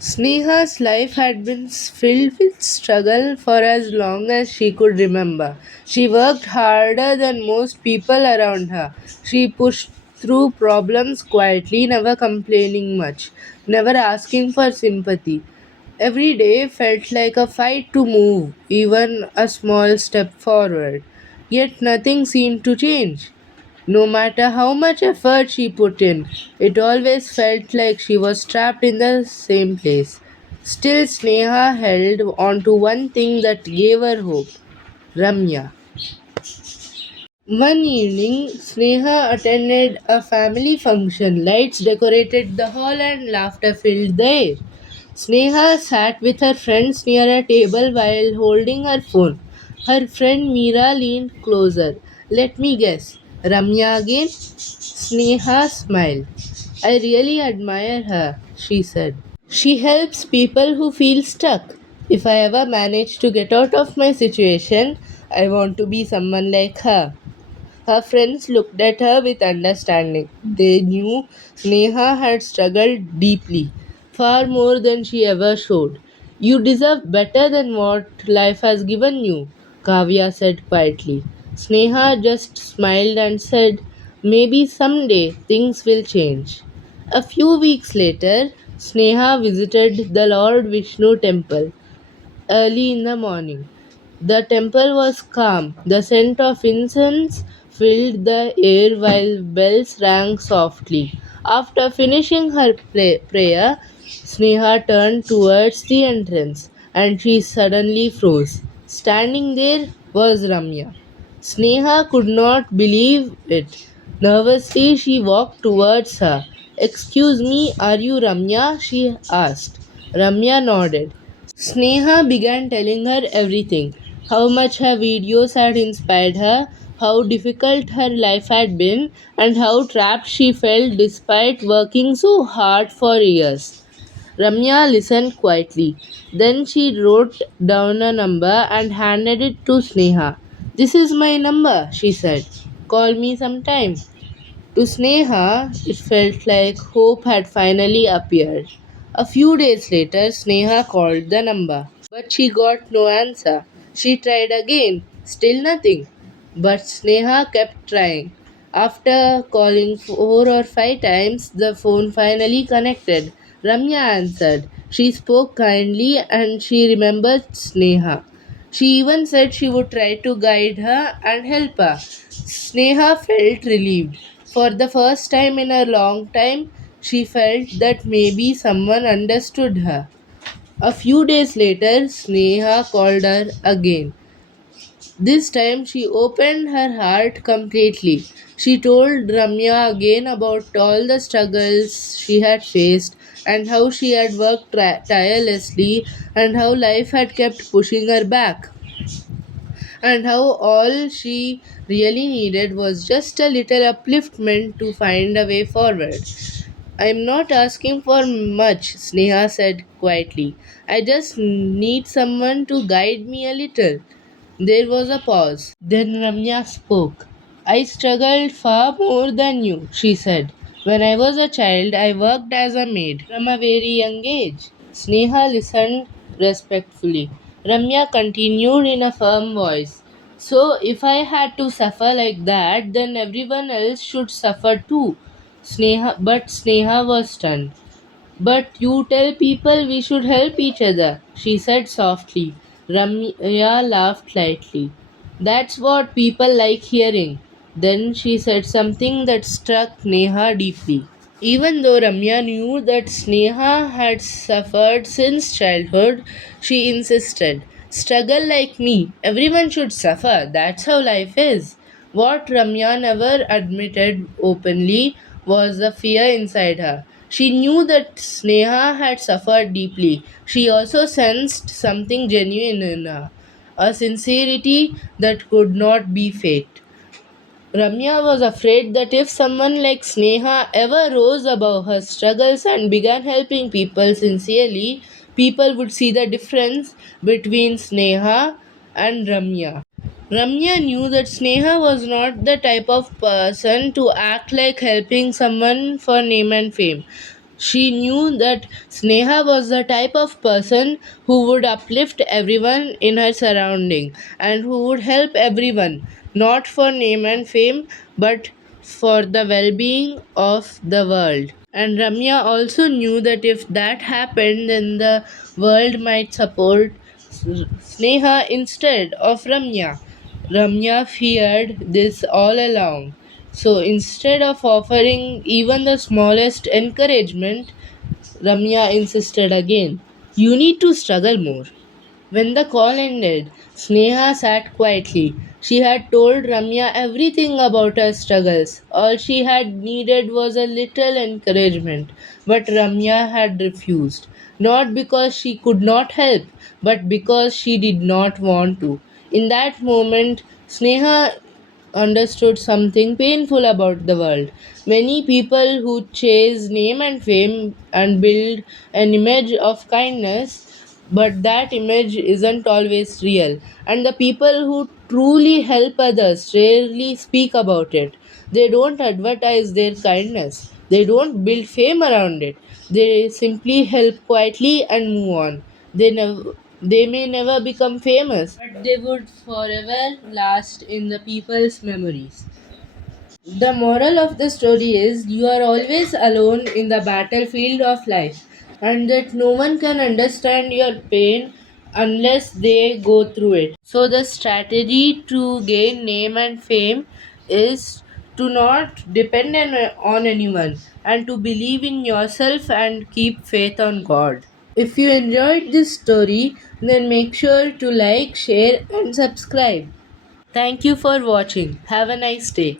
Sneha's life had been filled with struggle for as long as she could remember. She worked harder than most people around her. She pushed through problems quietly, never complaining much, never asking for sympathy. Every day felt like a fight to move, even a small step forward. Yet nothing seemed to change. No matter how much effort she put in, it always felt like she was trapped in the same place. Still, Sneha held on to one thing that gave her hope: Ramya. One evening, Sneha attended a family function. Lights decorated the hall and laughter filled the air. Sneha sat with her friends near a table while holding her phone. Her friend Meera leaned closer. Let me guess. Ramya again? Sneha smiled. I really admire her, she said. She helps people who feel stuck. If I ever manage to get out of my situation, I want to be someone like her. Her friends looked at her with understanding. They knew Sneha had struggled deeply, far more than she ever showed. You deserve better than what life has given you, Kavya said quietly. Sneha just smiled and said, maybe someday things will change. A few weeks later, Sneha visited the Lord Vishnu temple early in the morning. The temple was calm. The scent of incense filled the air while bells rang softly. After finishing her prayer, Sneha turned towards the entrance and she suddenly froze. Standing there was Ramya. Sneha could not believe it. Nervously, she walked towards her. Excuse me, are you Ramya? She asked. Ramya nodded. Sneha began telling her everything: how much her videos had inspired her, how difficult her life had been, and how trapped she felt despite working so hard for years. Ramya listened quietly. Then she wrote down a number and handed it to Sneha. This is my number, she said. Call me sometime. To Sneha, it felt like hope had finally appeared. A few days later, Sneha called the number, but she got no answer. She tried again, still nothing. But Sneha kept trying. After calling 4 or 5 times, the phone finally connected. Ramya answered. She spoke kindly and she remembered Sneha. She even said she would try to guide her and help her. Sneha felt relieved. For the first time in a long time, she felt that maybe someone understood her. A few days later, Sneha called her again. This time she opened her heart completely. She told Ramya again about all the struggles she had faced and how she had worked tirelessly and how life had kept pushing her back and how all she really needed was just a little upliftment to find a way forward. I'm not asking for much, Sneha said quietly. I just need someone to guide me a little. There was a pause. Then Ramya spoke. I struggled far more than you, she said. When I was a child, I worked as a maid from a very young age. Sneha listened respectfully. Ramya continued in a firm voice. So, if I had to suffer like that, then everyone else should suffer too. Sneha was stunned. But you tell people we should help each other, she said softly. Ramya laughed lightly. That's what people like hearing. Then she said something that struck Neha deeply. Even though Ramya knew that Sneha had suffered since childhood, she insisted. Struggle like me. Everyone should suffer. That's how life is. What Ramya never admitted openly was the fear inside her. She knew that Sneha had suffered deeply. She also sensed something genuine in her, a sincerity that could not be faked. Ramya was afraid that if someone like Sneha ever rose above her struggles and began helping people sincerely, people would see the difference between Sneha and Ramya. Ramya knew that Sneha was not the type of person to act like helping someone for name and fame. She knew that Sneha was the type of person who would uplift everyone in her surrounding and who would help everyone, not for name and fame, but for the well being of the world. And Ramya also knew that if that happened, then the world might support Sneha instead of Ramya. Ramya feared this all along. So instead of offering even the smallest encouragement, Ramya insisted again. You need to struggle more. When the call ended, Sneha sat quietly. She had told Ramya everything about her struggles. All she had needed was a little encouragement. But Ramya had refused. Not because she could not help, but because she did not want to. In that moment, Sneha understood something painful about the world. Many people who chase name and fame and build an image of kindness, but that image isn't always real. And the people who truly help others rarely speak about it. They don't advertise their kindness, they don't build fame around it. They simply help quietly and move on. They may never become famous, but they would forever last in the people's memories. The moral of the story is you are always alone in the battlefield of life, and that no one can understand your pain unless they go through it. So, the strategy to gain name and fame is to not depend on anyone and to believe in yourself and keep faith on God. If you enjoyed this story, then make sure to like, share, and subscribe. Thank you for watching. Have a nice day.